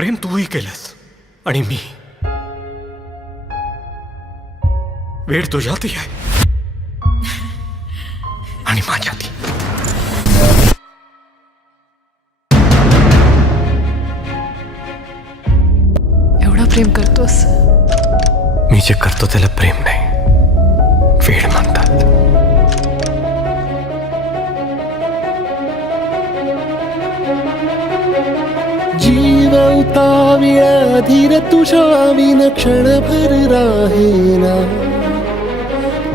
प्रेम तूही केलंस आणि मी. वेळ तुझ्यातही आहे आणि माझ्यातही. एवढं प्रेम करतोस? मी जे करतो त्याला प्रेम नाही, वेळ म्हणतात. जीव उताविळा धीर तुझ्या विन क्षणभर राहेना.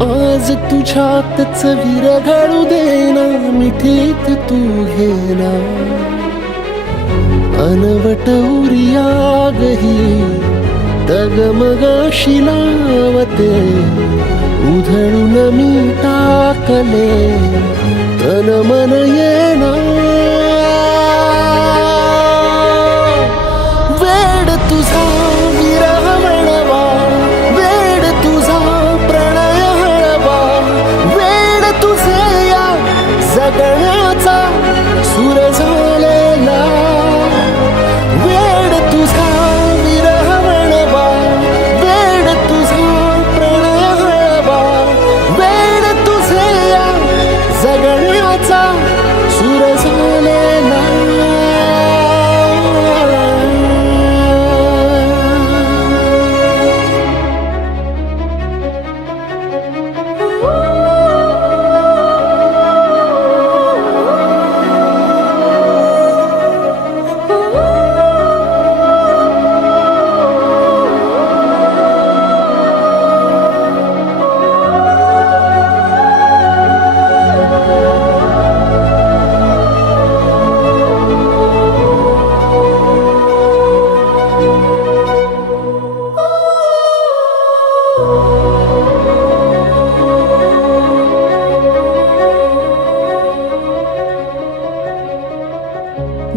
आज तुझ्यातच विरघळू देना, मिठीत तू घेना. अनवट उरियागही डगमगाशी लावते. उधळून मी टाकले तन मन येना. वेड तुझा विरह वळवा, वेड तुझा प्रणय हळवा. वेड तुझे या जगण्याचा सूर झालेला. वेड तुझा विरह वळवा, वेड तुझा प्रणय हळवा. वेड तुझे या जगण्याचा सूर झालेला.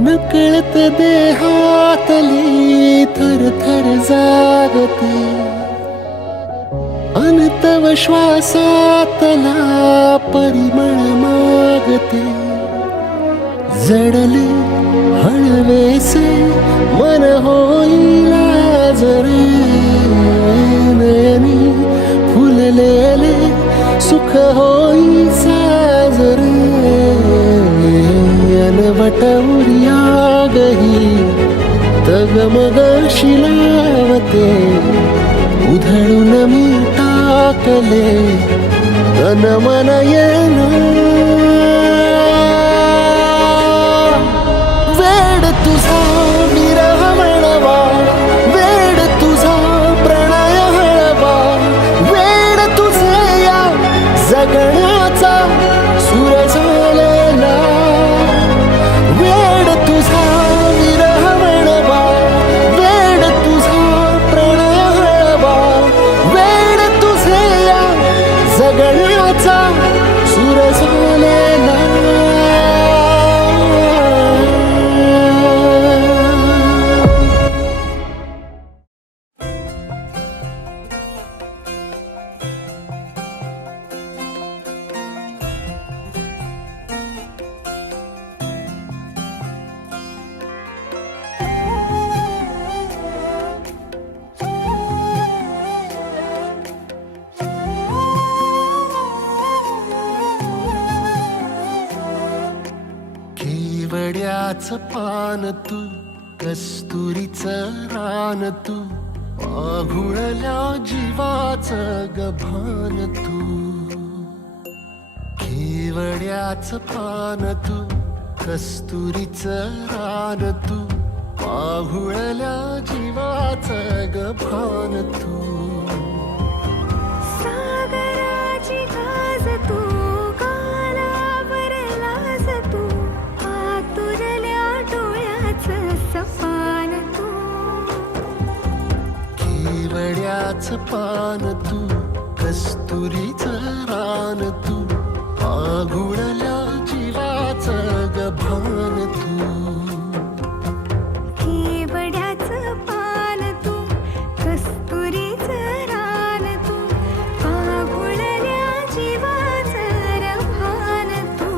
नकळत देहातली थरथर जागते. अनतव श्वासातला परिमळ मागते. जडले हळवेसे मन होईल जरे. नयनी फुललेले सुख होई साजरे. अनवट उरियागही तगमगाशी लावते. उधळून मी टाकले तन मन येना. वेड तुझा विरह वळवा, वेड तुझा प्रणय हळवा. वेड तुझे या जगण्याचा सूर झालेला. वेड तुझा विरह वळवा, वेड तुझा प्रणय हळवा. वेड तुझे या जगण्याचा सूर झालेला. केवड्याचं पान तू, कस्तुरीचं रान तू. पाघुळल्या जीवाचं गभान तू. केवड्याचं पान तू, कस्तुरीचं रान तू. पाघुळल्या जीवाचं गभान तू. सागराची गाज तू, गालावर लाज तू. आतुरल्या डोळ्याचं सपान तू. केवड्याचं पान तू, कस्तुरीचं रान तू. पाघुळल्या जीवाचं गभान तू. केवड्याचं पान तू, कस्तुरीचं रान तू. पाघुळल्या जीवाचं रभान तू.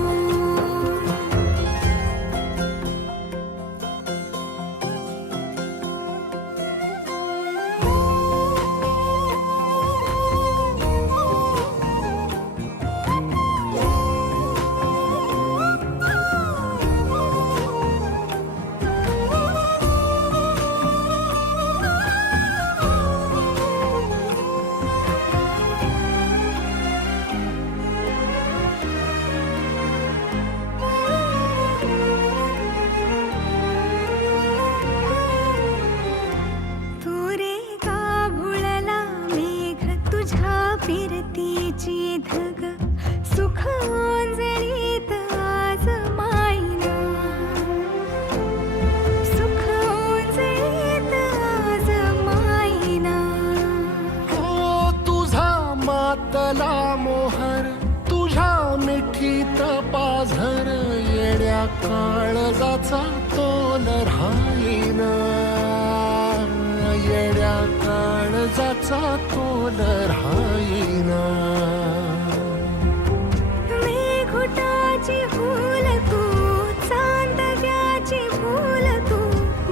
येड्या काळजाचा तोल राहीना, येड्या काळजाचा तोल राहीना. मेघुटाची फूल तू, चांदव्याची फूल तू,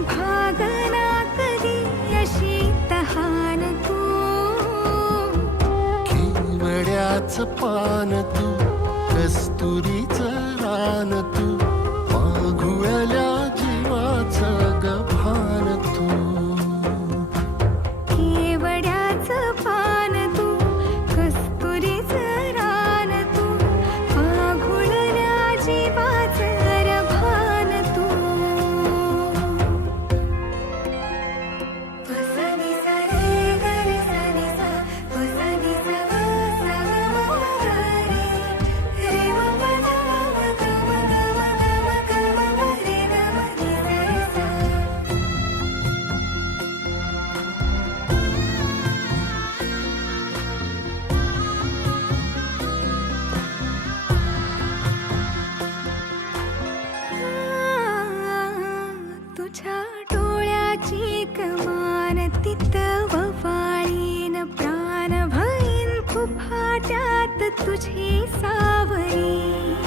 भागना कधी अशी तहान तू. केवड्याच पान तू, कस्तुरीचं रान तू, पाघुळल्या जीवाचं गभान तू. केवड्याचं पान तू, कस्तुरीचं रान तू, पाघुळल्या जीवाचं रभान तू. वसनी सा रे ग रे सा नि सा, वसनी सा ग सा ग म ग रे, रे म प ध म ग म ग म ग म ग म म रे ग म नि सा रे सा. तुझ्या डोळ्याची कमान तिथं ववाळीन, प्राण भईन फुफाट्यात तुझी सावरी.